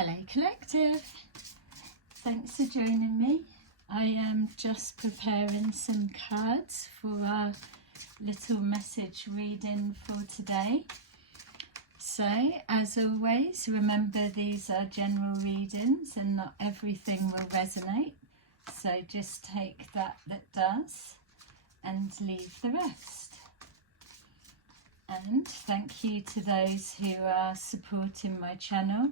Hello Collective, thanks for joining me. I am just preparing some cards for our little message reading for today. So as always, remember these are general readings and not everything will resonate. So just take that does and leave the rest. And thank you to those who are supporting my channel.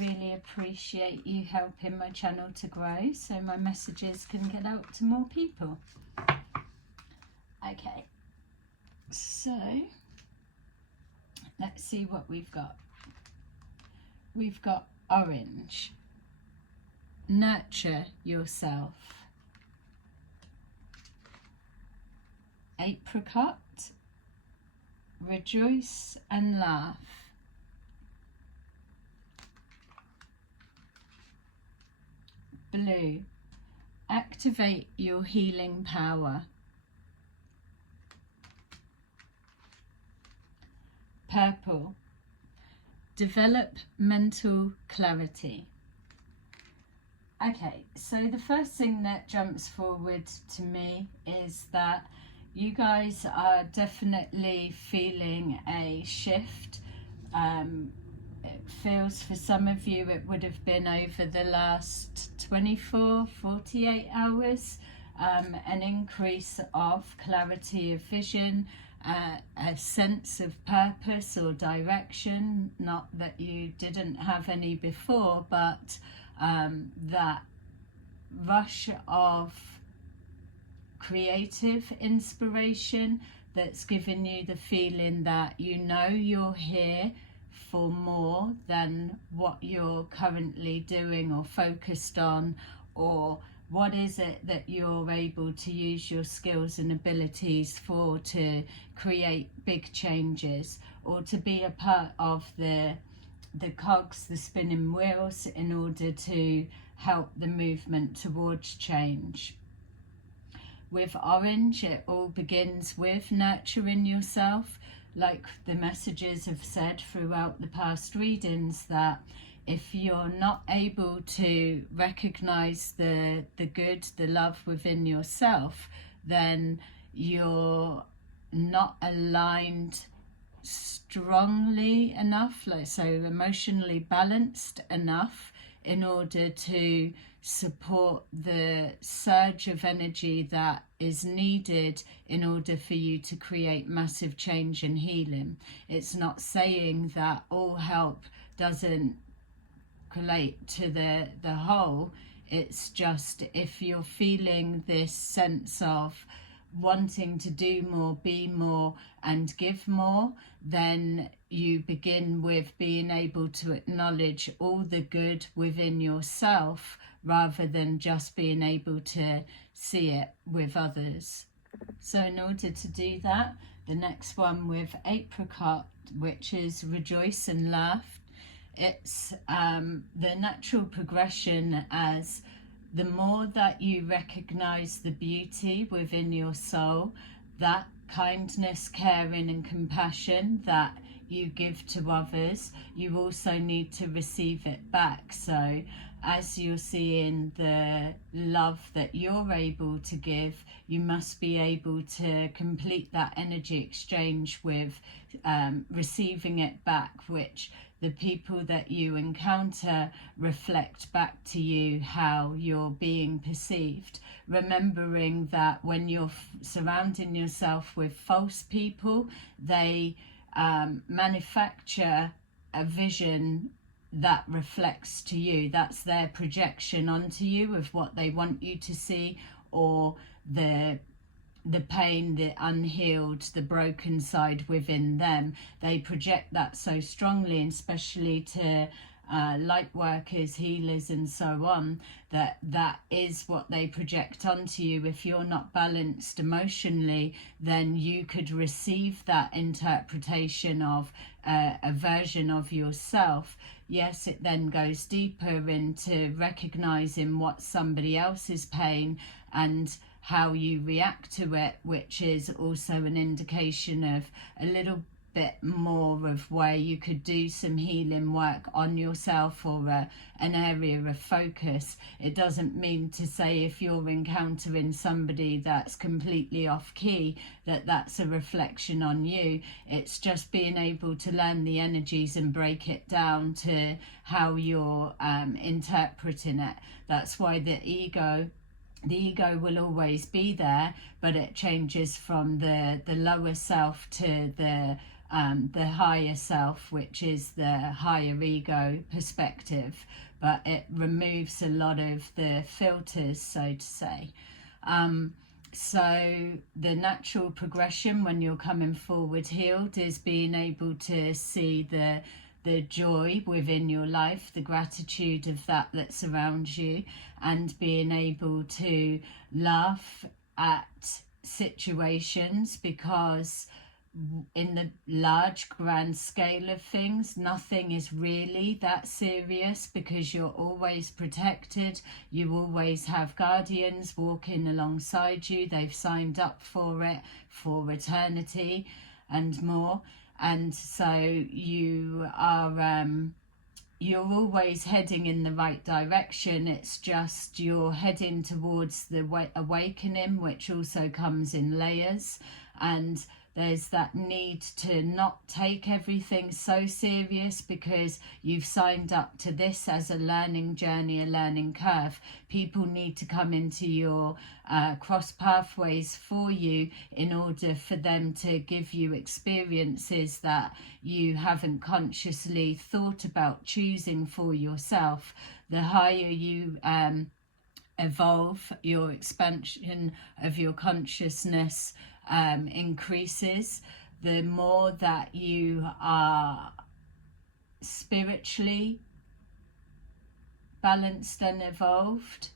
Really appreciate you helping my channel to grow so my messages can get out to more people. Okay, so let's see what we've got. We've got orange, nurture yourself. Apricot, rejoice and laugh. Blue, activate your healing power. Purple, develop mental clarity. Okay, so the first thing that jumps forward to me is that you guys are definitely feeling a shift. It feels for some of you it would have been over the last 48 hours, an increase of clarity of vision, a sense of purpose or direction. Not that you didn't have any before, but that rush of creative inspiration that's given you the feeling that you know you're here for more than what you're currently doing or focused on, or what is it that you're able to use your skills and abilities for to create big changes, or to be a part of the cogs, the spinning wheels, in order to help the movement towards change. With orange, it all begins with nurturing yourself. Like the messages have said throughout the past readings, that if you're not able to recognize the good, the love within yourself, then you're not aligned strongly enough, so emotionally balanced enough in order to support the surge of energy that is needed in order for you to create massive change and healing. It's not saying that all help doesn't relate to the whole. It's just if you're feeling this sense of wanting to do more, be more and give more, then you begin with being able to acknowledge all the good within yourself rather than just being able to see it with others. So in order to do that, the next one with apricot, which is rejoice and laugh, it's the natural progression as the more that you recognize the beauty within your soul, that kindness, caring and compassion that you give to others, you also need to receive it back. So as you're seeing the love that you're able to give, you must be able to complete that energy exchange with receiving it back, which the people that you encounter reflect back to you how you're being perceived. Remembering that when you're surrounding yourself with false people, they manufacture a vision that reflects to you. That's their projection onto you of what they want you to see, or the pain, the unhealed, the broken side within them. They project that so strongly, and especially to light workers, healers and so on, that is what they project onto you. If you're not balanced emotionally, then you could receive that interpretation of a version of yourself. Yes, it then goes deeper into recognizing what somebody else's pain and how you react to it, which is also an indication of a little bit more of where you could do some healing work on yourself, or an area of focus. It doesn't mean to say if you're encountering somebody that's completely off key that that's a reflection on you. It's just being able to learn the energies and break it down to how you're interpreting it. That's why the ego will always be there, but it changes from the lower self to the higher self, which is the higher ego perspective, but it removes a lot of the filters, so to say. So the natural progression when you're coming forward healed is being able to see the joy within your life, the gratitude of that surrounds you, and being able to laugh at situations, because in the large grand scale of things, nothing is really that serious, because you're always protected. You always have guardians walking alongside you. They've signed up for it for eternity and more. And so you are you're always heading in the right direction. It's just you're heading towards the awakening, which also comes in layers. And there's that need to not take everything so serious, because you've signed up to this as a learning journey, a learning curve. People need to come into your cross pathways for you in order for them to give you experiences that you haven't consciously thought about choosing for yourself. The higher you evolve, your expansion of your consciousness increases, the more that you are spiritually balanced and evolved,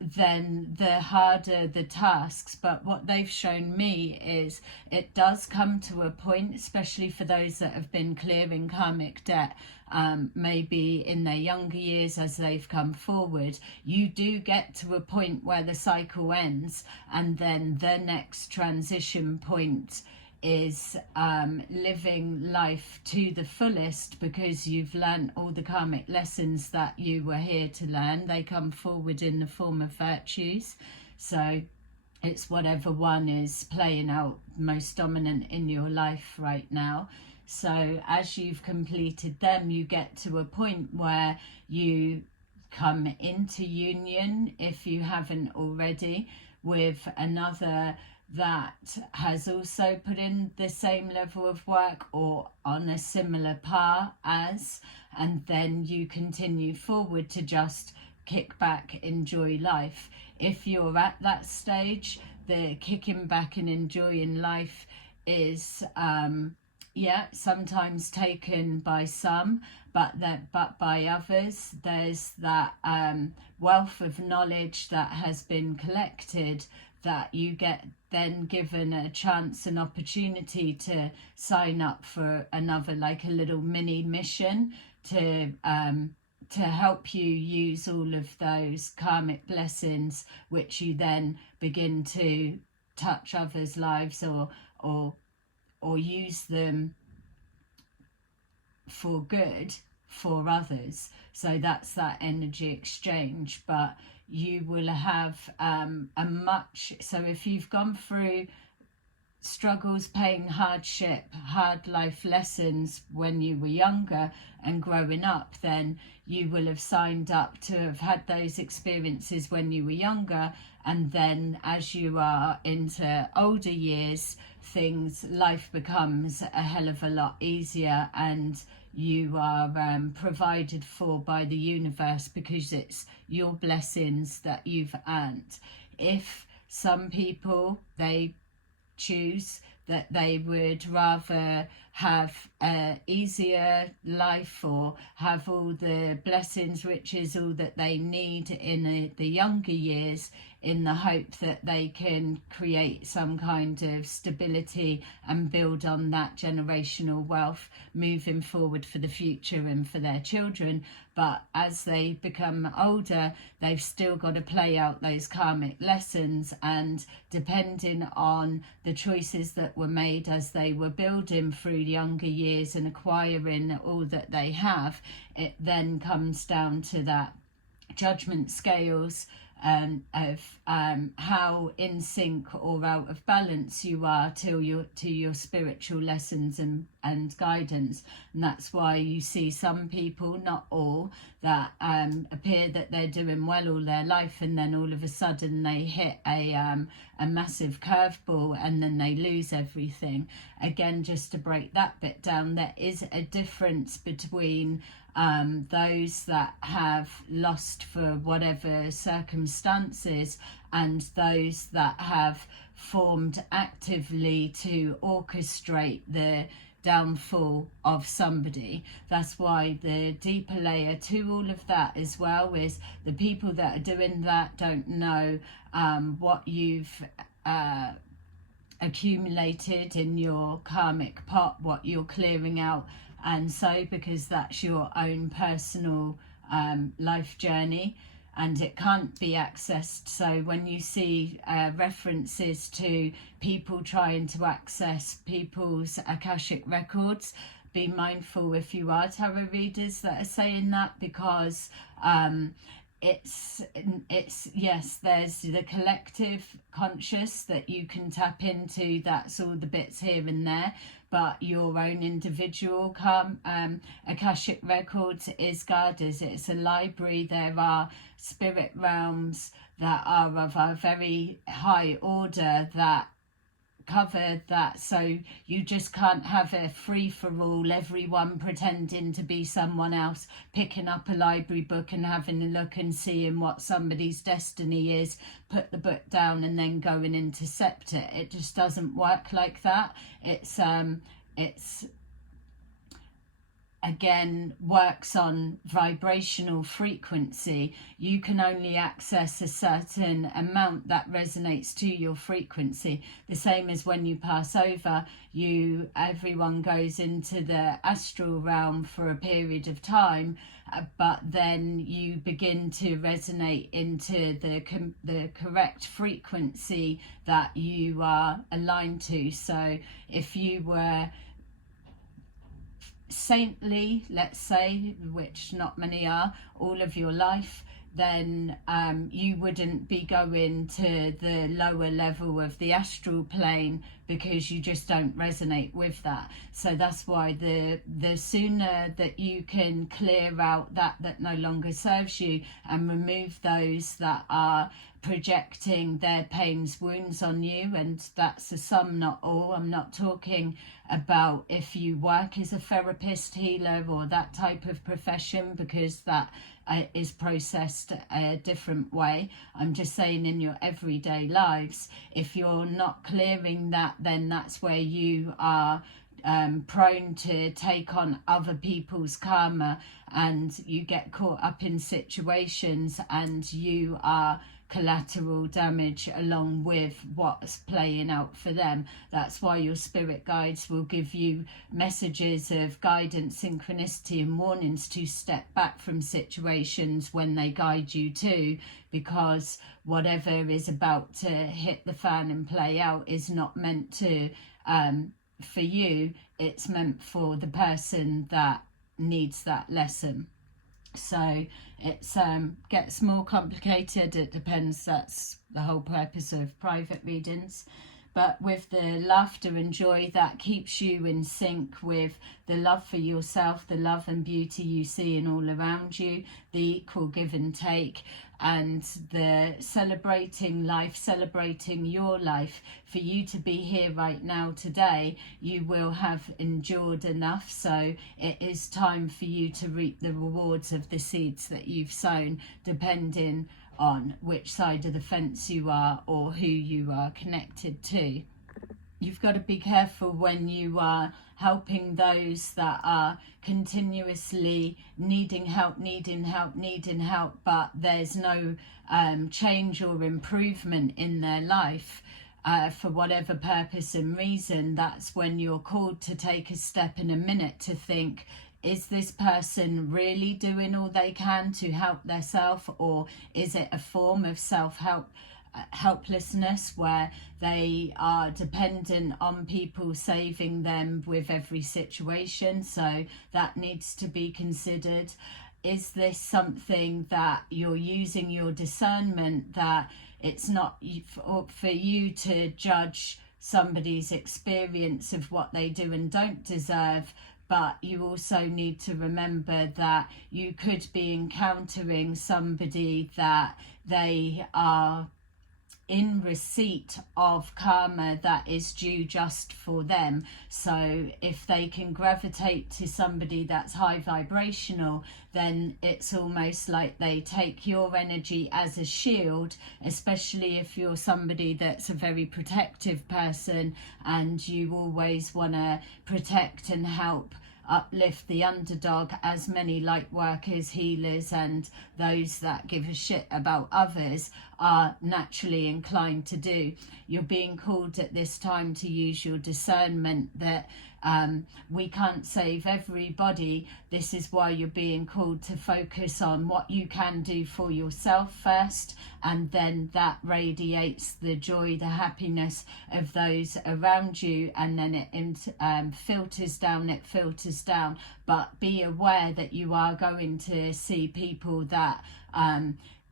then the harder the tasks. But what they've shown me is it does come to a point, especially for those that have been clearing karmic debt, maybe in their younger years as they've come forward, you do get to a point where the cycle ends, and then the next transition point is living life to the fullest, because you've learned all the karmic lessons that you were here to learn. They come forward in the form of virtues, so it's whatever one is playing out most dominant in your life right now. So as you've completed them, you get to a point where you come into union, if you haven't already, with another that has also put in the same level of work or on a similar par as, and then you continue forward to just kick back, enjoy life. If you're at that stage, the kicking back and enjoying life is sometimes taken by some, but by others there's that wealth of knowledge that has been collected, that you get then given a chance, an opportunity to sign up for another, like a little mini mission to help you use all of those karmic blessings, which you then begin to touch others' lives or use them for good for others. So that's that energy exchange. But you will have so if you've gone through struggles, pain, hardship, hard life lessons when you were younger and growing up, then you will have signed up to have had those experiences when you were younger. And then as you are into older years, life becomes a hell of a lot easier, and you are provided for by the universe, because it's your blessings that you've earned. If some people, they choose that they would rather have a easier life or have all the blessings, riches, all that they need in the younger years, in the hope that they can create some kind of stability and build on that generational wealth moving forward for the future and for their children. But as they become older, they've still got to play out those karmic lessons, and depending on the choices that were made as they were building through younger years and acquiring all that they have, it then comes down to that judgment scales of how in sync or out of balance you are to your spiritual lessons and guidance. And that's why you see some people, not all, that appear that they're doing well all their life, and then all of a sudden they hit a massive curveball and then they lose everything. Again, just to break that bit down, there is a difference between those that have lost for whatever circumstances and those that have formed actively to orchestrate the downfall of somebody. That's why the deeper layer to all of that as well is the people that are doing that don't know what you've accumulated in your karmic pot, what you're clearing out. And so, because that's your own personal life journey and it can't be accessed. So when you see references to people trying to access people's Akashic records, be mindful if you are tarot readers that are saying that, because it's yes, there's the collective conscious that you can tap into, that's all the bits here and there, but your own individual Akashic records is guarded. It's a library. There are spirit realms that are of a very high order that cover that, so you just can't have a free-for-all, everyone pretending to be someone else, picking up a library book and having a look and seeing what somebody's destiny is, put the book down and then go and intercept it. It just doesn't work like that. It's again works on vibrational frequency. You can only access a certain amount that resonates to your frequency. The same as when you pass over, everyone goes into the astral realm for a period of time, but then you begin to resonate into the correct frequency that you are aligned to. So if you were saintly, let's say, which not many are, all of your life, then you wouldn't be going to the lower level of the astral plane, because you just don't resonate with that. So that's why the sooner that you can clear out that no longer serves you and remove those that are projecting their pains, wounds on you, and that's a some, not all. I'm not talking about if you work as a therapist, healer, or that type of profession, because that is processed a different way. I'm just saying in your everyday lives, if you're not clearing that, then that's where you are prone to take on other people's karma, and you get caught up in situations and you are collateral damage along with what's playing out for them. That's why your spirit guides will give you messages of guidance, synchronicity and warnings to step back from situations when they guide you to, because whatever is about to hit the fan and play out is not meant to for you, it's meant for the person that needs that lesson. So it gets more complicated. It depends. That's the whole purpose of private readings. But with the laughter and joy, that keeps you in sync with the love for yourself, the love and beauty you see in all around you, the equal give and take, and the celebrating life, celebrating your life. For you to be here right now today, you will have endured enough, so it is time for you to reap the rewards of the seeds that you've sown, depending on which side of the fence you are or who you are connected to. you've got to be careful when you are helping those that are continuously needing help, but there's no change or improvement in their life. For whatever purpose and reason, that's when you're called to take a step in a minute to think, is this person really doing all they can to help themselves, or is it a form of helplessness where they are dependent on people saving them with every situation? So that needs to be considered. Is this something that you're using your discernment, that it's not for you to judge somebody's experience of what they do and don't deserve, but you also need to remember that you could be encountering somebody that they are in receipt of karma that is due just for them. So if they can gravitate to somebody that's high vibrational, then it's almost like they take your energy as a shield, especially if you're somebody that's a very protective person and you always want to protect and help uplift the underdog, as many light workers, healers, and those that give a shit about others are naturally inclined to do. You're being called at this time to use your discernment that we can't save everybody. This is why you're being called to focus on what you can do for yourself first, and then that radiates the joy, the happiness of those around you, and then it filters down. But be aware that you are going to see people that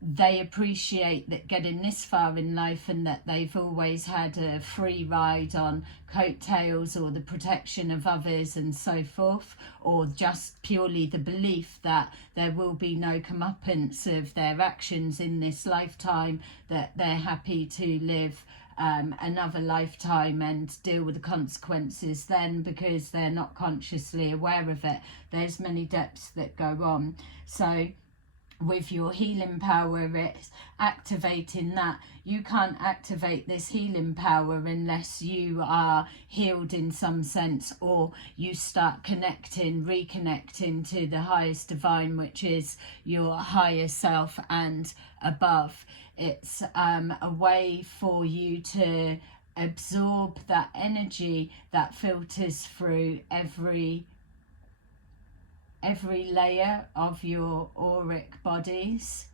they appreciate that getting this far in life, and that they've always had a free ride on coattails or the protection of others and so forth, or just purely the belief that there will be no comeuppance of their actions in this lifetime, that they're happy to live another lifetime and deal with the consequences then, because they're not consciously aware of it. There's many depths that go on. So with your healing power, it's activating that. You can't activate this healing power unless you are healed in some sense, or you start reconnecting to the highest divine, which is your higher self and above. It's a way for you to absorb that energy that filters through every layer of your auric bodies.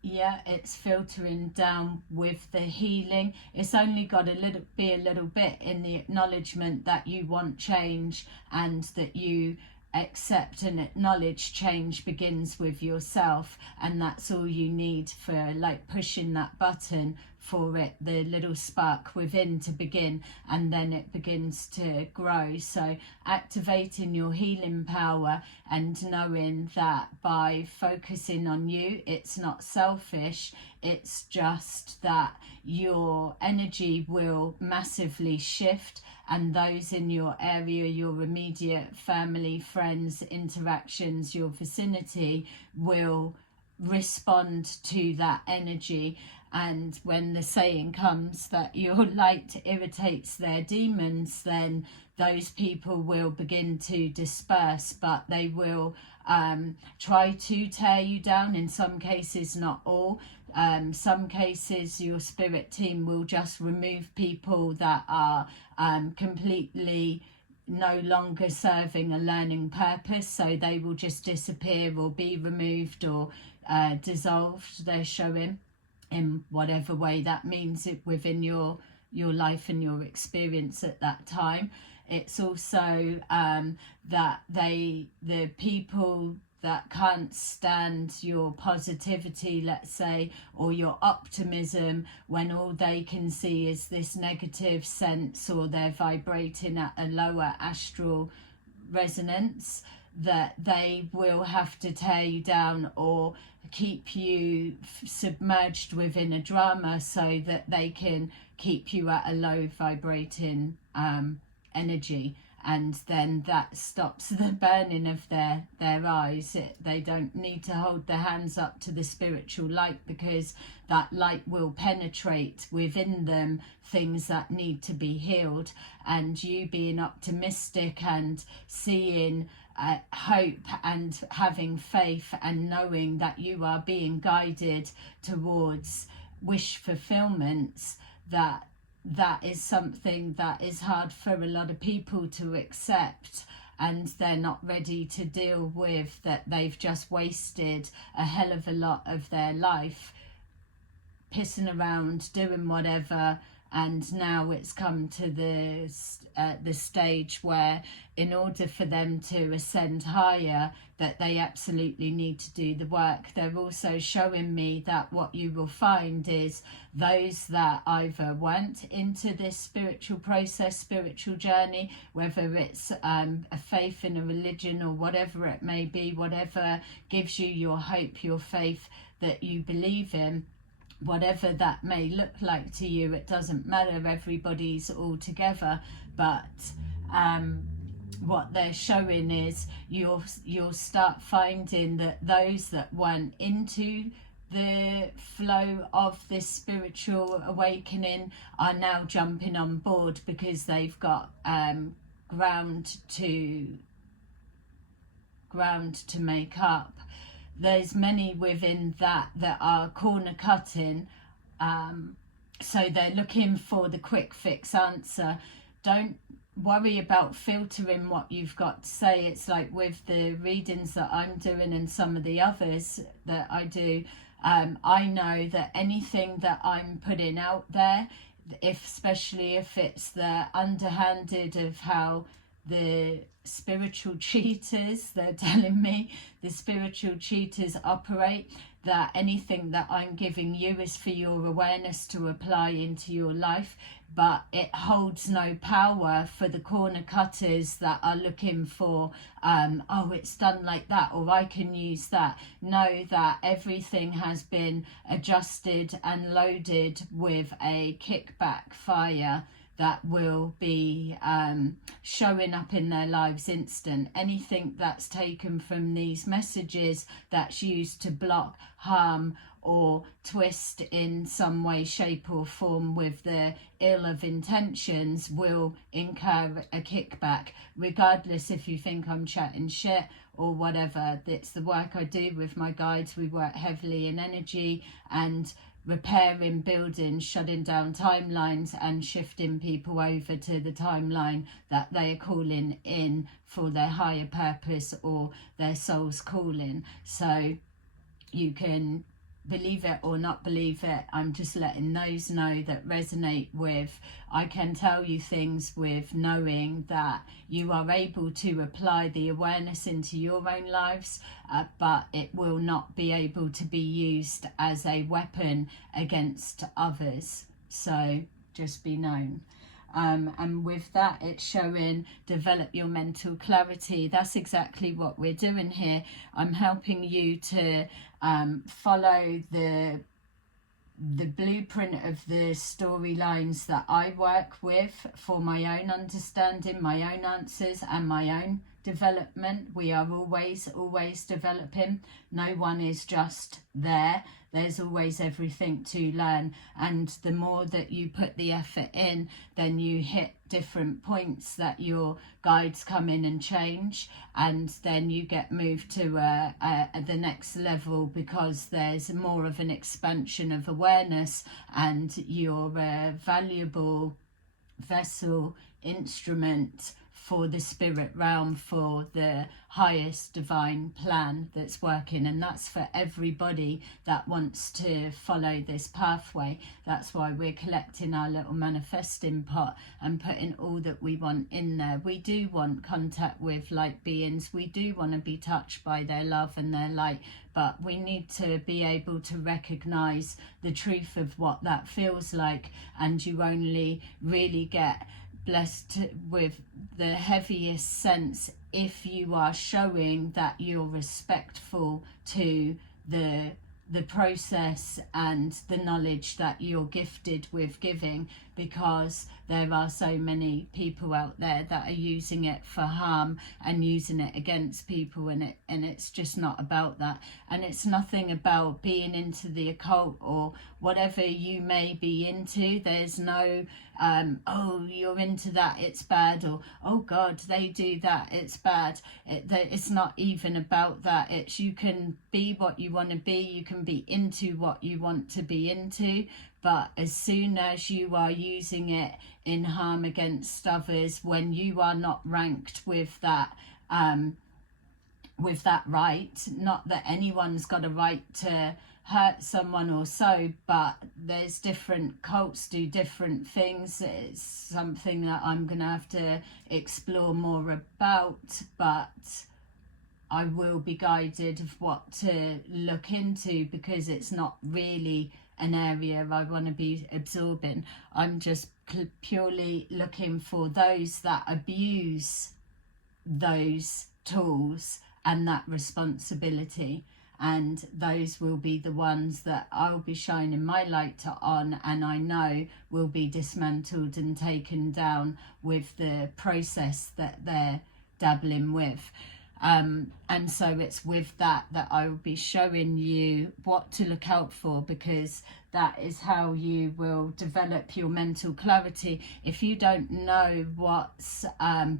Yeah, it's filtering down with the healing. It's only got to be a little bit in the acknowledgement that you want change, and that you accept and acknowledge change begins with yourself, and that's all you need for like pushing that button for it, the little spark within to begin, and then it begins to grow. So activating your healing power and knowing that by focusing on you, it's not selfish, it's just that your energy will massively shift, and those in your area, your immediate family, friends, interactions, your vicinity will respond to that energy. And when the saying comes that your light irritates their demons, then those people will begin to disperse, but they will try to tear you down in some cases, not all. Some cases your spirit team will just remove people that are completely no longer serving a learning purpose, so they will just disappear or be removed or dissolved. They're showing in whatever way that means it within your life and your experience at that time. It's also that the people that can't stand your positivity, let's say, or your optimism, when all they can see is this negative sense, or they're vibrating at a lower astral resonance, that they will have to tear you down or keep you submerged within a drama so that they can keep you at a low vibrating energy. and then that stops the burning of their eyes. They don't need to hold their hands up to the spiritual light, because that light will penetrate within them things that need to be healed. And you being optimistic and seeing hope and having faith and knowing that you are being guided towards wish fulfillments, that is something that is hard for a lot of people to accept, and they're not ready to deal with that they've just wasted a hell of a lot of their life pissing around doing whatever. And now it's come to the stage where in order for them to ascend higher, that they absolutely need to do the work. They're also showing me that what you will find is those that either went into this spiritual process, spiritual journey, whether it's a faith in a religion or whatever it may be, whatever gives you your hope, your faith that you believe in, whatever that may look like to you, it doesn't matter, everybody's all together. But what they're showing is you'll start finding that those that went into the flow of this spiritual awakening are now jumping on board, because they've got ground to make up. There's many within that are corner cutting, so they're looking for the quick fix answer. Don't worry about filtering what you've got to say. It's like with the readings that I'm doing and some of the others that I do, I know that anything that I'm putting out there, especially if it's the underhanded of how the spiritual cheaters, they're telling me the spiritual cheaters operate, that anything that I'm giving you is for your awareness to apply into your life, but it holds no power for the corner cutters that are looking for oh, it's done like that, or I can use that. Know that everything has been adjusted and loaded with a kickback fire that will be showing up in their lives instant. Anything that's taken from these messages that's used to block, harm, or twist in some way, shape or form with the ill of intentions will incur a kickback, regardless if you think I'm chatting shit or whatever. It's the work I do with my guides. We work heavily in energy and repairing, building, shutting down timelines and shifting people over to the timeline that they are calling in for their higher purpose or their soul's calling. So you can believe it or not believe it. I'm just letting those know that resonate with. I can tell you things with knowing that you are able to apply the awareness into your own lives, but it will not be able to be used as a weapon against others. So just be known. And with that, it's showing develop your mental clarity. That's exactly what we're doing here. I'm helping you to follow the blueprint of the storylines that I work with for my own understanding, my own answers and my own development. We are always developing. No one is just there. There's always everything to learn, and the more that you put the effort in, then you hit different points that your guides come in and change, and then you get moved to the next level, because there's more of an expansion of awareness, and you're a valuable vessel, instrument for the spirit realm, for the highest divine plan that's working. And that's for everybody that wants to follow this pathway. That's why we're collecting our little manifesting pot and putting all that we want in there. We do want contact with light beings. We do want to be touched by their love and their light, but we need to be able to recognize the truth of what that feels like. And you only really get blessed with the heaviest sense if you are showing that you're respectful to the the process and the knowledge that you're gifted with giving, because there are so many people out there that are using it for harm and using it against people, and it's just not about that. And it's nothing about being into the occult or whatever you may be into. There's no oh, you're into that, it's bad, or oh God, they do that, it's bad. It's not even about that. It's, you can be what you want to be, you can be into what you want to be into, but as soon as you are using it in harm against others, when you are not ranked with that right, not that anyone's got a right to hurt someone or so, but there's different cults do different things. It's something that I'm gonna have to explore more about, but I will be guided of what to look into, because it's not really an area I want to be absorbing. I'm just purely looking for those that abuse those tools and that responsibility, and those will be the ones that I'll be shining my light on, and I know will be dismantled and taken down with the process that they're dabbling with. And so it's with that I will be showing you what to look out for, because that is how you will develop your mental clarity. If you don't know what's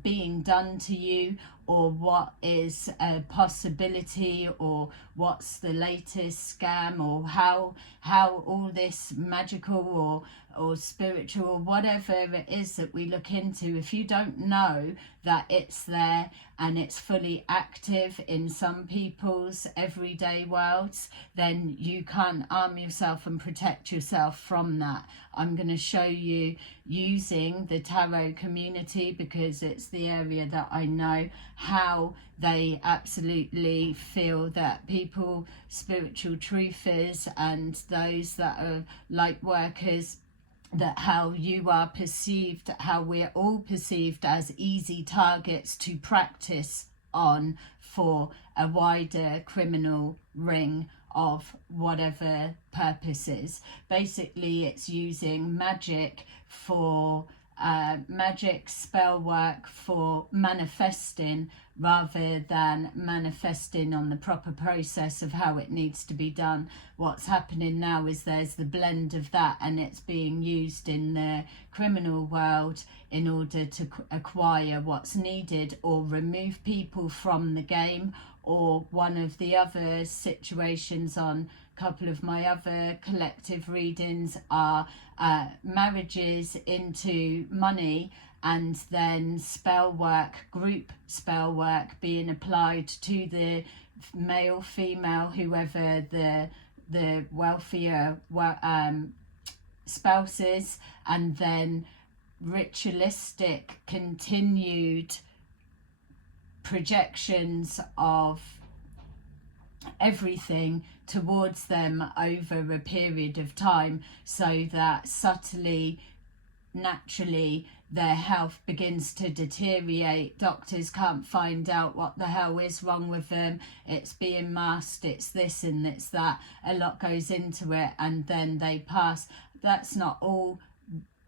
being done to you, or what is a possibility, or what's the latest scam, or how all this magical or spiritual or whatever it is that we look into, if you don't know that it's there and it's fully active in some people's everyday worlds, then you can't arm yourself and protect yourself from that. I'm going to show you using the tarot community, because it's the area that I know, how they absolutely feel that people, spiritual truthers, and those that are light workers, that how you are perceived, how we're all perceived as easy targets to practice on for a wider criminal ring of whatever purposes. Basically, it's using magic for magic spell work for manifesting, rather than manifesting on the proper process of how it needs to be done. What's happening now is there's the blend of that, and it's being used in the criminal world in order to acquire what's needed, or remove people from the game. Or one of the other situations on a couple of my other collective readings are marriages into money, and then spell work, group spell work being applied to the male, female, whoever the wealthier spouses, and then ritualistic continued projections of everything towards them over a period of time, so that subtly, naturally, their health begins to deteriorate. Doctors can't find out what the hell is wrong with them. It's being masked, it's this and it's that. A lot goes into it, and then they pass. That's not all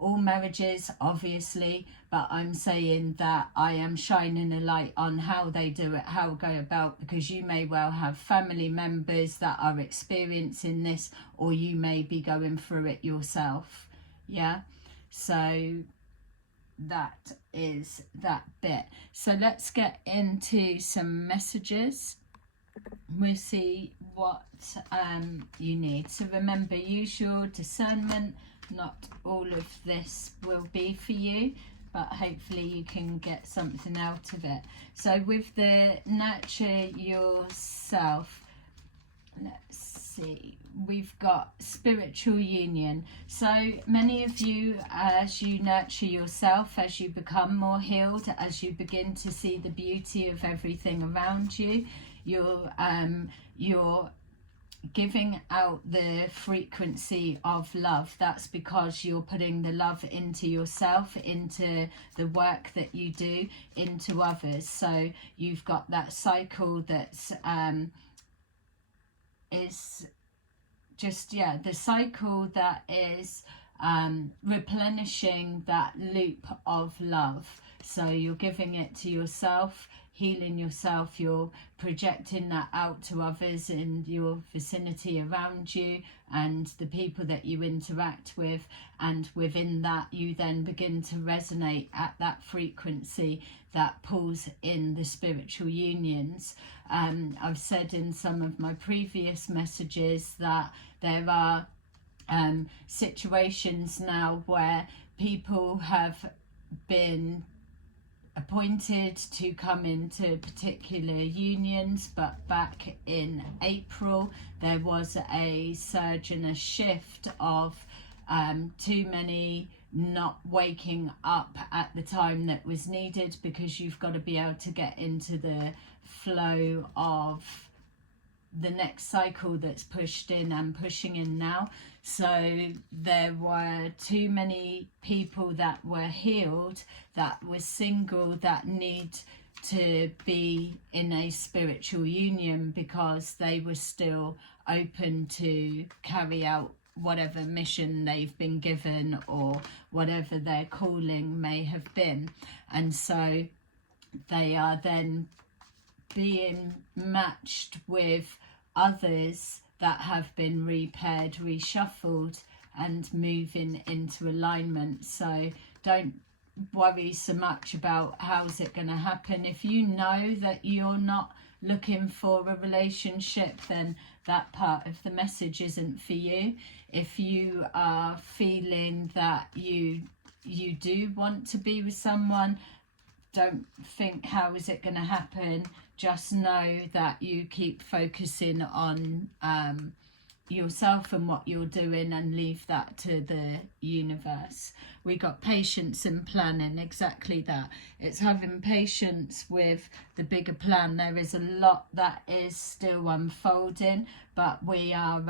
marriages, obviously, but I'm saying that I am shining a light on how they do it, how go about, because you may well have family members that are experiencing this, or you may be going through it yourself. Yeah, so that is that bit. So let's get into some messages. We'll see what you need. So remember, use your discernment. Not all of this will be for you, but hopefully you can get something out of it. So with the nurture yourself, let's see, we've got spiritual union. So many of you, as you nurture yourself, as you become more healed, as you begin to see the beauty of everything around you, you're giving out the frequency of love. That's because you're putting the love into yourself, into the work that you do, into others. So you've got that cycle that's is just, yeah, the cycle that is replenishing that loop of love. So you're giving it to yourself, healing yourself, you're projecting that out to others in your vicinity around you and the people that you interact with, and within that you then begin to resonate at that frequency that pulls in the spiritual unions. I've said in some of my previous messages that there are situations now where people have been appointed to come into particular unions, but back in April there was a surge and a shift of too many not waking up at the time that was needed, because you've got to be able to get into the flow of the next cycle that's pushed in and pushing in now. So there were too many people that were healed, that were single, that need to be in a spiritual union because they were still open to carry out whatever mission they've been given or whatever their calling may have been. And so they are then being matched with others that have been repaired, reshuffled, and moving into alignment. So don't worry so much about how's it going to happen. If you know that you're not looking for a relationship, then that part of the message isn't for you. If you are feeling that you do want to be with someone, don't think how is it going to happen. Just know that you keep focusing on yourself and what you're doing, and leave that to the universe. We got patience and planning, exactly that. It's having patience with the bigger plan. There is a lot that is still unfolding, but we are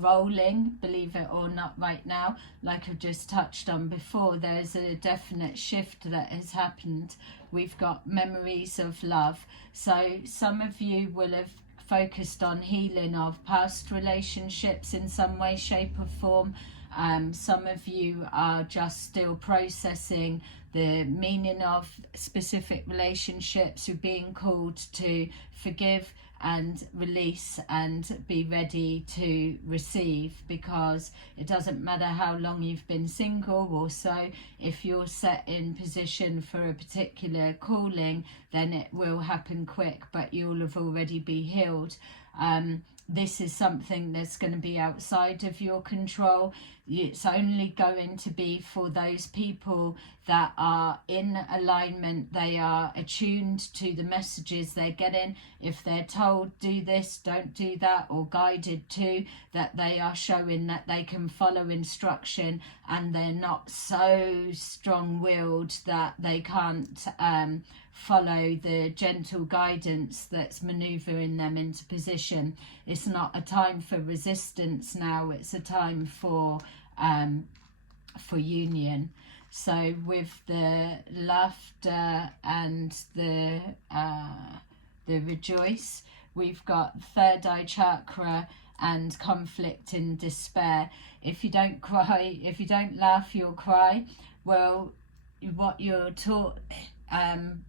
rolling, believe it or not, right now. Like I've just touched on before, there's a definite shift that has happened. We've got memories of love. So some of you will have focused on healing of past relationships in some way, shape or form. Some of you are just still processing the meaning of specific relationships. You're being called to forgive and release and be ready to receive, because it doesn't matter how long you've been single or so. If you're set in position for a particular calling, then it will happen quick, but you'll have already be healed. This is something that's going to be outside of your control. It's only going to be for those people that are in alignment. They are attuned to the messages they're getting. If they're told do this, don't do that, or guided to, that they are showing that they can follow instruction, and they're not so strong-willed that they can't follow the gentle guidance that's maneuvering them into position. It's not a time for resistance now, it's a time for union. So with the laughter and the rejoice, we've got third eye chakra and conflict and despair. If you don't cry, if you don't laugh, you'll cry. Well, what you're taught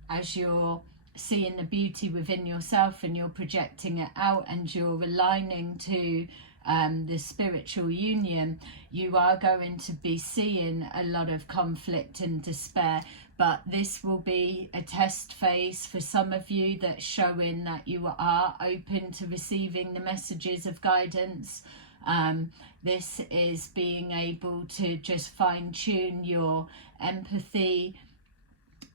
as you're seeing the beauty within yourself and you're projecting it out and you're aligning to the spiritual union, you are going to be seeing a lot of conflict and despair. But this will be a test phase for some of you, that's showing that you are open to receiving the messages of guidance. This is being able to just fine-tune your empathy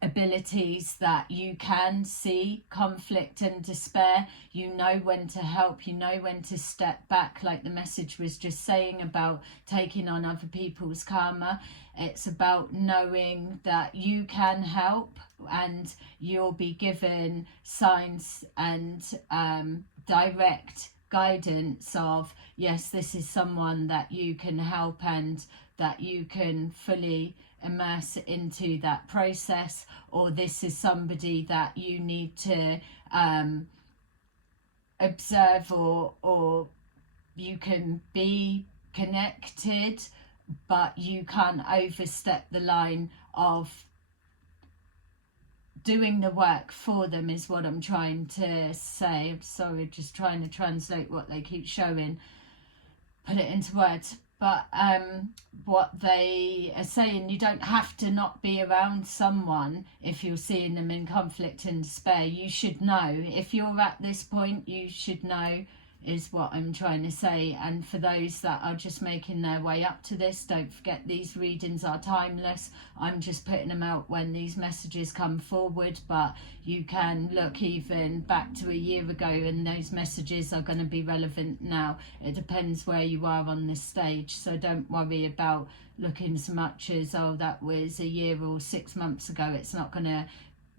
abilities, that you can see conflict and despair. You know when to help, you know when to step back, like the message was just saying about taking on other people's karma. It's about knowing that you can help, and you'll be given signs and direct guidance of, yes, this is someone that you can help and that you can fully immerse into that process, or this is somebody that you need to observe or you can be connected, but you can't overstep the line of doing the work for them, is what I'm trying to say. I'm sorry, just trying to translate what they keep showing, put it into words. But what they are saying, you don't have to not be around someone if you're seeing them in conflict and despair. You should know. If you're at this point, you should know, is what I'm trying to say. And for those that are just making their way up to this, don't forget these readings are timeless. I'm just putting them out when these messages come forward, but you can look even back to a year ago and those messages are going to be relevant now. It depends where you are on this stage, so don't worry about looking so much as, oh, that was a year or 6 months ago. It's not going to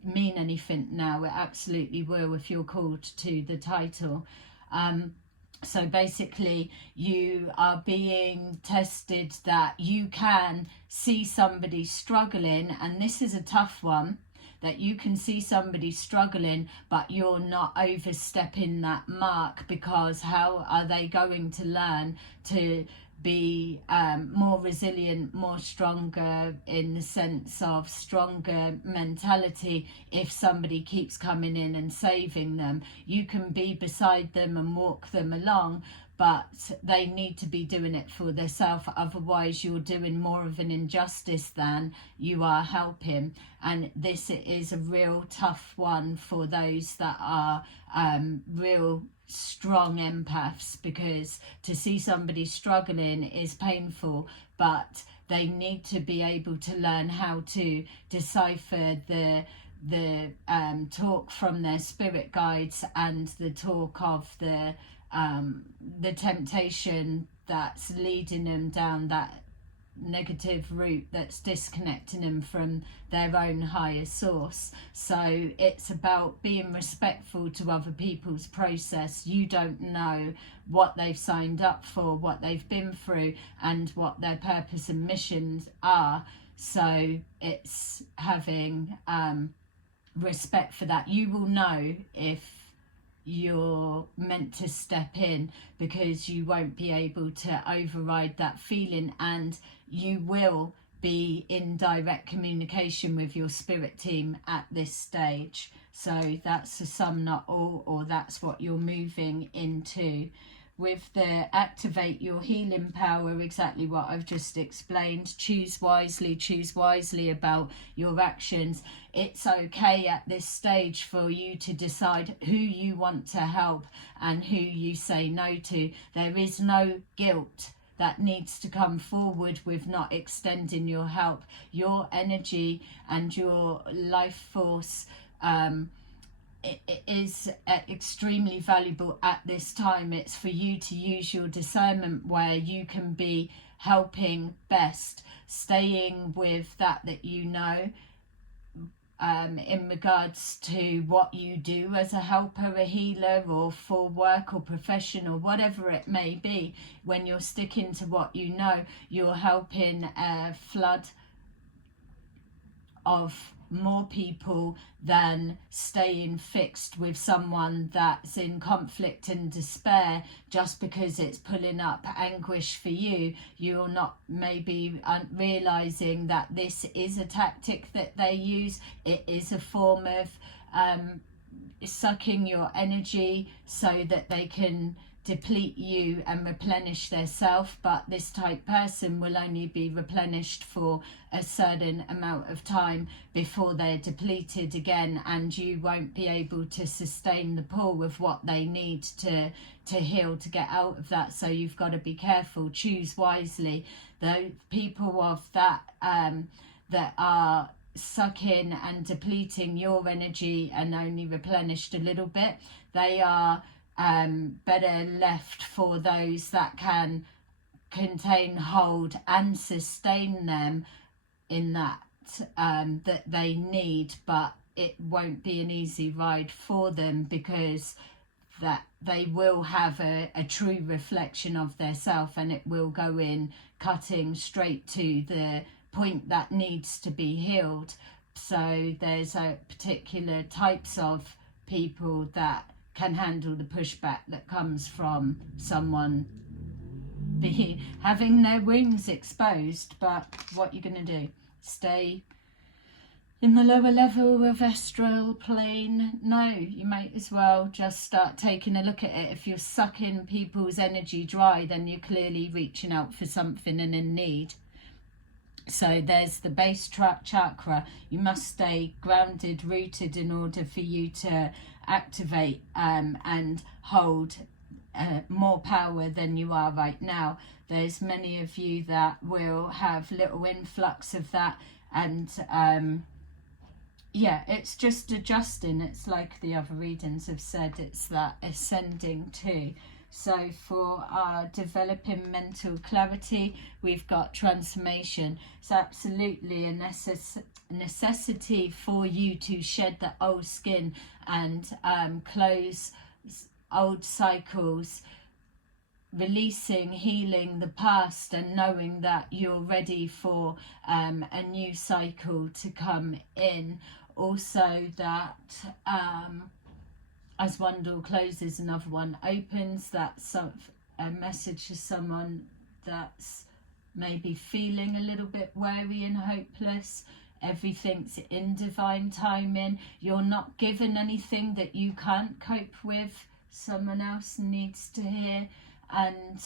mean anything now. It absolutely will if you're called to the title. So basically you are being tested that you can see somebody struggling, and this is a tough one, that you can see somebody struggling but you're not overstepping that mark, because how are they going to learn to be more resilient, more stronger, in the sense of stronger mentality, if somebody keeps coming in and saving them? You can be beside them and walk them along, but they need to be doing it for themselves, otherwise you're doing more of an injustice than you are helping. And this is a real tough one for those that are real strong empaths, because to see somebody struggling is painful, but they need to be able to learn how to decipher the talk from their spirit guides and the talk of the temptation that's leading them down that negative route, that's disconnecting them from their own higher source. So it's about being respectful to other people's process. You don't know what they've signed up for, what they've been through, and what their purpose and missions are. So it's having respect for that. You will know if you're meant to step in, because you won't be able to override that feeling, and you will be in direct communication with your spirit team at this stage. So that's a some, not all, or that's what you're moving into. With the activate your healing power, exactly what I've just explained. Choose wisely about your actions. It's okay at this stage for you to decide who you want to help and who you say no to. There is no guilt that needs to come forward with not extending your help. Your energy and your life force it is extremely valuable at this time. It's for you to use your discernment where you can be helping best, staying with that you know, in regards to what you do as a helper, a healer, or for work or profession or whatever it may be. When you're sticking to what you know, you're helping a flood of more people than staying fixed with someone that's in conflict and despair just because it's pulling up anguish for you. You're not maybe realizing that this is a tactic that they use. It is a form of sucking your energy so that they can deplete you and replenish their self. But this type person will only be replenished for a certain amount of time before they're depleted again, and you won't be able to sustain the pull of what they need to heal, to get out of that. So you've got to be careful. Choose wisely. The people of that that are sucking and depleting your energy and only replenished a little bit, they are better left for those that can contain, hold and sustain them in that that they need. But it won't be an easy ride for them, because that they will have a true reflection of their self, and it will go in cutting straight to the point that needs to be healed. So there's a particular types of people that can handle the pushback that comes from someone be having their wounds exposed, but what you're going to do? Stay in the lower level of astral plane? No, you might as well just start taking a look at it. If you're sucking people's energy dry, then you're clearly reaching out for something and in need. So there's the base chakra. You must stay grounded, rooted in order for you to activate and hold more power than you are right now. There's many of you that will have little influx of that, and yeah, it's just adjusting. It's like the other readings have said, it's that ascending too. So for our developing mental clarity, we've got transformation. It's absolutely a necessity for you to shed the old skin and close old cycles, releasing, healing the past, and knowing that you're ready for a new cycle to come in. Also that as one door closes, another one opens. That's a message to someone that's maybe feeling a little bit weary and hopeless. Everything's in divine timing. You're not given anything that you can't cope with. Someone else needs to hear. And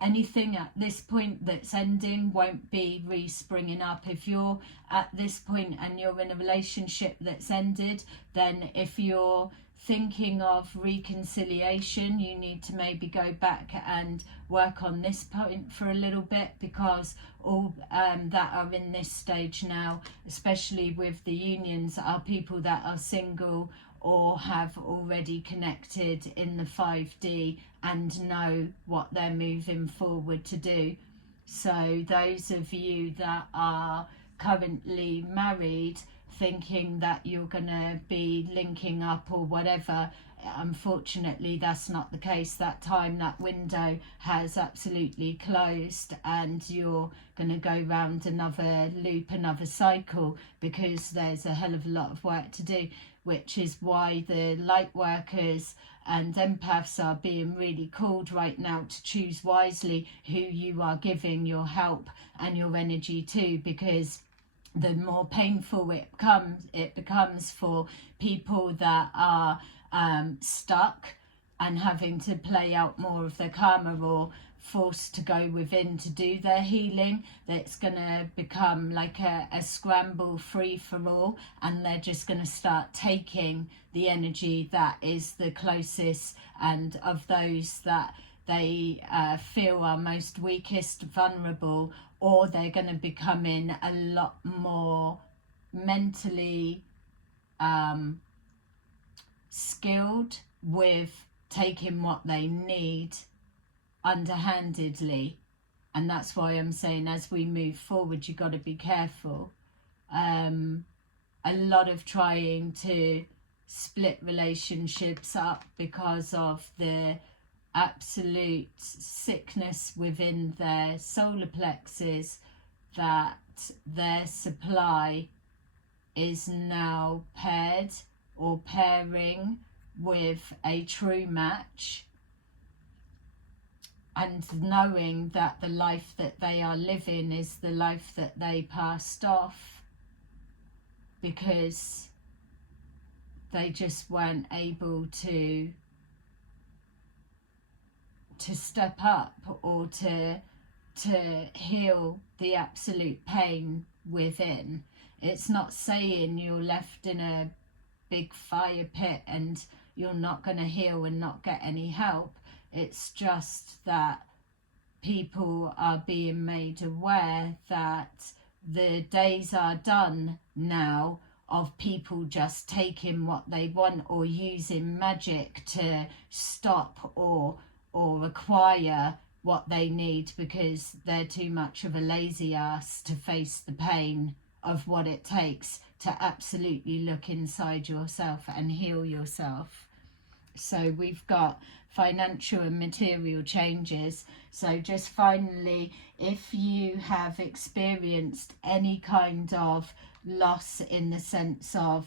anything at this point that's ending won't be re-springing up. If you're at this point and you're in a relationship that's ended, then if you're thinking of reconciliation, you need to maybe go back and work on this point for a little bit, because all that are in this stage now, especially with the unions, are people that are single or have already connected in the 5D and know what they're moving forward to do. So those of you that are currently married, thinking that you're going to be linking up or whatever, unfortunately that's not the case. That time, that window has absolutely closed, and you're going to go round another loop, another cycle, because there's a hell of a lot of work to do, which is why the light workers and empaths are being really called right now to choose wisely who you are giving your help and your energy to, because the more painful it becomes for people that are stuck and having to play out more of their karma, or forced to go within to do their healing, that's going to become like a scramble free for all, and they're just going to start taking the energy that is the closest and of those that they feel are most weakest, vulnerable, or they're going to become in a lot more mentally skilled with taking what they need underhandedly. And that's why I'm saying, as we move forward, you got to be careful. A lot of trying to split relationships up because of the absolute sickness within their solar plexus, that their supply is now paired or pairing with a true match, and knowing that the life that they are living is the life that they passed off because they just weren't able to step up or to heal the absolute pain within. It's not saying you're left in a big fire pit and you're not going to heal and not get any help. It's just that people are being made aware that the days are done now of people just taking what they want or using magic to stop or acquire what they need, because they're too much of a lazy ass to face the pain of what it takes to absolutely look inside yourself and heal yourself. So we've got financial and material changes. So just finally, if you have experienced any kind of loss in the sense of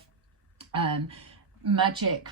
magic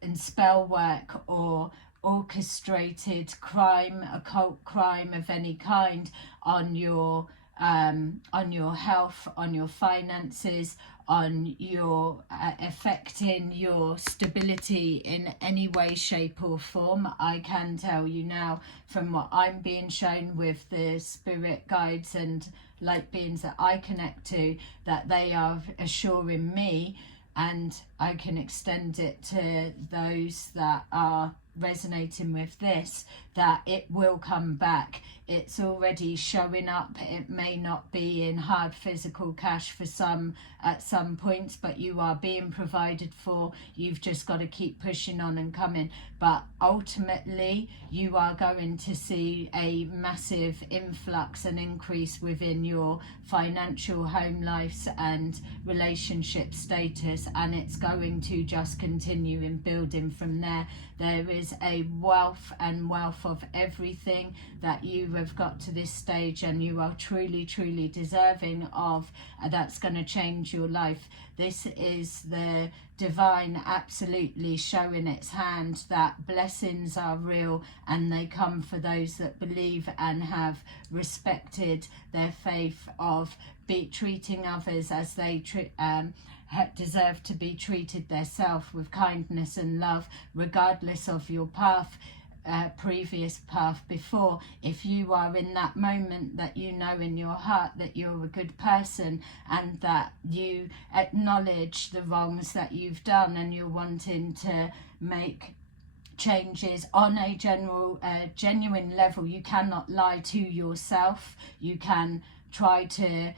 and spell work or orchestrated crime, occult crime of any kind on your health, on your finances, on your affecting your stability in any way, shape or form. I can tell you now from what I'm being shown with the spirit guides and light beings that I connect to, that they are assuring me, and I can extend it to those that are resonating with this, that it will come back. It's already showing up. It may not be in hard physical cash for some at some points, but you are being provided for. You've just got to keep pushing on and coming. But ultimately you are going to see a massive influx and increase within your financial, home lives and relationship status, and it's going to just continue in building from there. There is a wealth and wealth of everything that you have got to this stage, and you are truly deserving of. That's going to change your life. This is the divine absolutely showing its hand that blessings are real, and they come for those that believe and have respected their faith of treating others as they deserve to be treated themselves, with kindness and love, regardless of your path, previous path before. If you are in that moment that you know in your heart that you're a good person, and that you acknowledge the wrongs that you've done, and you're wanting to make changes on a genuine level, you cannot lie to yourself. You can try to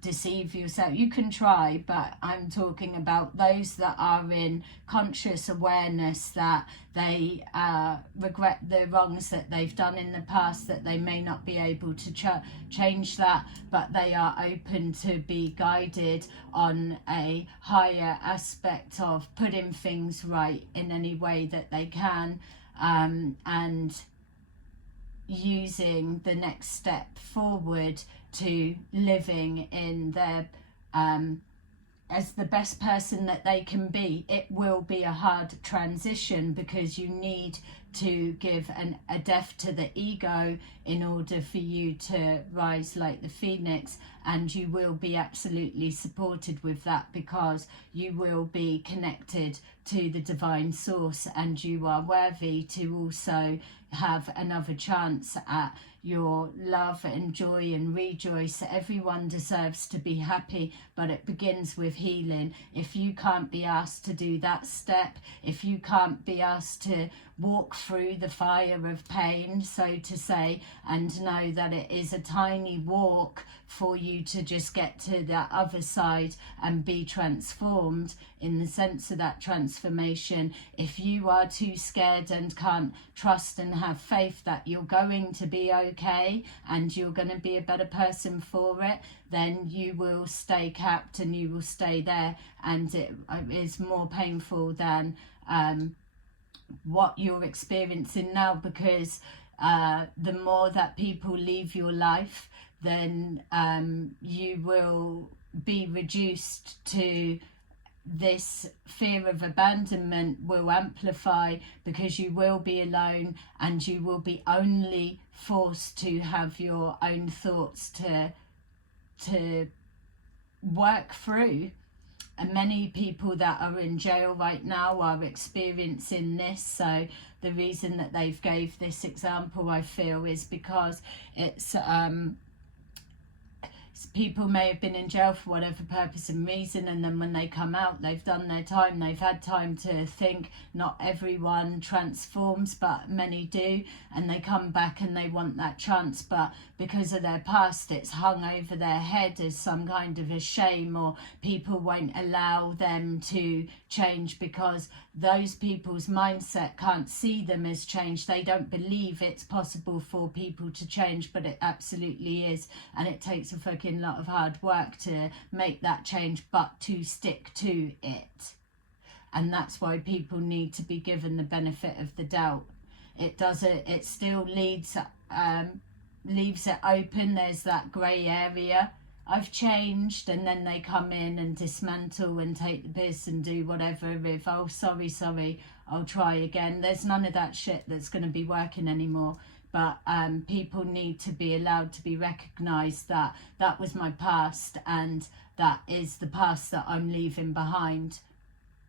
deceive yourself. You can try, but I'm talking about those that are in conscious awareness that they regret the wrongs that they've done in the past, that they may not be able to change that, but they are open to be guided on a higher aspect of putting things right in any way that they can, and using the next step forward to living in their as the best person that they can be. It will be a hard transition, because you need to give a death to the ego in order for you to rise like the phoenix, and you will be absolutely supported with that, because you will be connected to the divine source, and you are worthy to also have another chance at your love and joy and rejoice. Everyone deserves to be happy, but it begins with healing. If you can't be asked to do that step, if you can't be asked to walk through the fire of pain, so to say, and know that it is a tiny walk for you to just get to the other side and be transformed in the sense of that transformation, if you are too scared and can't trust and have faith that you're going to be okay and you're going to be a better person for it, then you will stay capped and you will stay there, and it is more painful than what you're experiencing now, because the more that people leave your life, then you will be reduced to this fear of abandonment will amplify, because you will be alone and you will be only forced to have your own thoughts to work through. And many people that are in jail right now are experiencing this. So the reason that they've gave this example, I feel, is because it's people may have been in jail for whatever purpose and reason, and then when they come out, they've done their time, they've had time to think. Not everyone transforms, but many do, and they come back and they want that chance, but because of their past, it's hung over their head as some kind of a shame, or people won't allow them to change because those people's mindset can't see them as change. They don't believe it's possible for people to change, but it absolutely is, and it takes a fucking lot of hard work to make that change, but to stick to it. And that's why people need to be given the benefit of the doubt. It still leaves it open. There's that grey area, I've changed, and then they come in and dismantle and take the piss and do whatever with, oh, sorry, I'll try again. There's none of that shit that's going to be working anymore. But people need to be allowed to be recognised that that was my past, and that is the past that I'm leaving behind.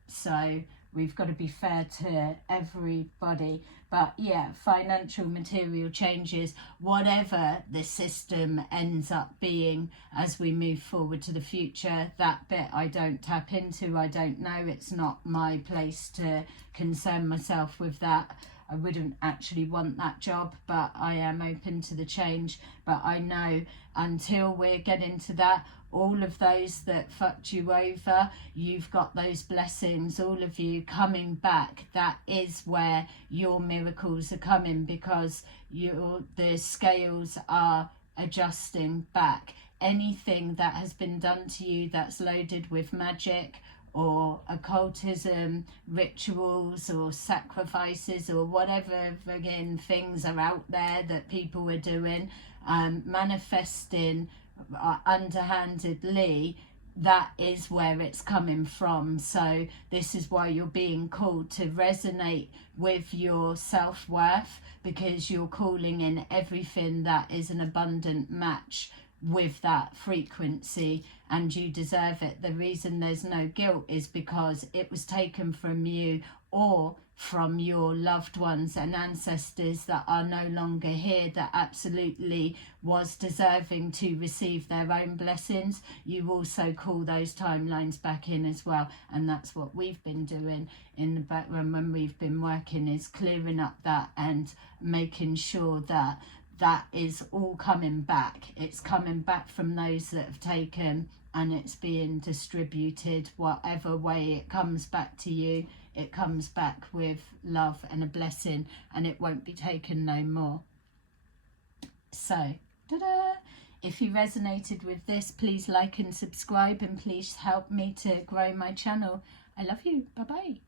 So we've got to be fair to everybody. But yeah, financial, material changes, whatever the system ends up being as we move forward to the future, that bit I don't tap into. I don't know. It's not my place to concern myself with that. I wouldn't actually want that job, but I am open to the change. But I know until we're getting to that, all of those that fucked you over, you've got those blessings, all of you coming back. That is where your miracles are coming, because the scales are adjusting back. Anything that has been done to you that's loaded with magic or occultism, rituals or sacrifices or whatever again things are out there that people are doing, manifesting underhandedly, that is where it's coming from. So this is why you're being called to resonate with your self-worth, because you're calling in everything that is an abundant match with that frequency, and you deserve it. The reason there's no guilt is because it was taken from you or from your loved ones and ancestors that are no longer here, that absolutely was deserving to receive their own blessings. You also call those timelines back in as well, and that's what we've been doing in the background when we've been working, is clearing up that and making sure that that is all coming back. It's coming back from those that have taken, and it's being distributed. Whatever way it comes back to you, it comes back with love and a blessing, and it won't be taken no more. So, ta-da! If you resonated with this, please like and subscribe, and please help me to grow my channel. I love you. Bye-bye.